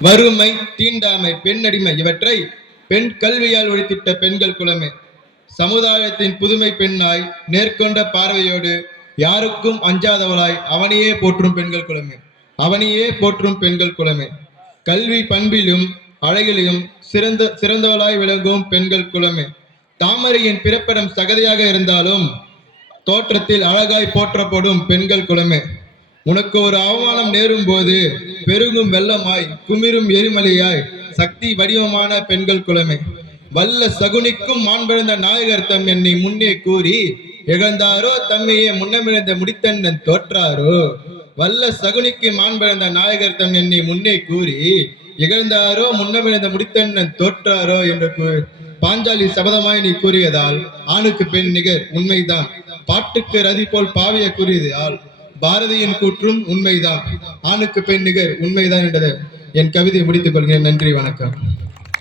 வறுமை தீண்டாமை பெண்ணடிமை இவற்றை பெண் கல்வியால் ஒழித்திட்ட பெண்கள் குலமே. சமுதாயத்தின் புதுமை பெண்ணாய் நேர்கொண்ட பார்வையோடு யாருக்கும் அஞ்சாதவளாய் அவனையே போற்றும் பெண்கள் குலமே. அவனையே போற்றும் பெண்கள் குலமே. கல்வி பண்பிலும் அழகிலும் சிறந்த சிறந்தவளாய் விளங்கும் பெண்கள் குலமே. தாமரையின் பிறப்பிடம் சகதியாக இருந்தாலும் தோற்றத்தில் அழகாய் போற்றப்படும் பெண்கள் குலமே. உனக்கு ஒரு அவமானம் நேரும் போது பெருகும் வெள்ளமாய் குமிரும் எரிமலையாய் சக்தி வடிவமான பெண்கள் குலமே. வல்ல சகுனிக்கும் மாண்பிழந்த நாயகர் தம் என்னை முன்னே கூறி இழந்தாரோ தம்மையே முன்னமிழந்த முடித்தண்ணன் தோற்றாரோ? வல்ல சகுனிக்கு மாண்பிழந்த நாயகர் தம் என்னை முன்னே கூறி இகழ்ந்தாரோ முன்னமிழந்த முடித்தண்ணன் தோற்றாரோ? என்று பாஞ்சாலி சபதமாய் நீ கூறியதால் ஆணுக்கு பெண் நிகர் உண்மைதான். பாட்டுக்கு ரதி போல் பாவிய கூறியதால் பாரதியின் கூற்றும் உண்மைதான். ஆணுக்கு பெண் நிகர் உண்மைதான் என்றது. என் கவிதையை முடித்துக் கொள்கிறேன். நன்றி வணக்கம்.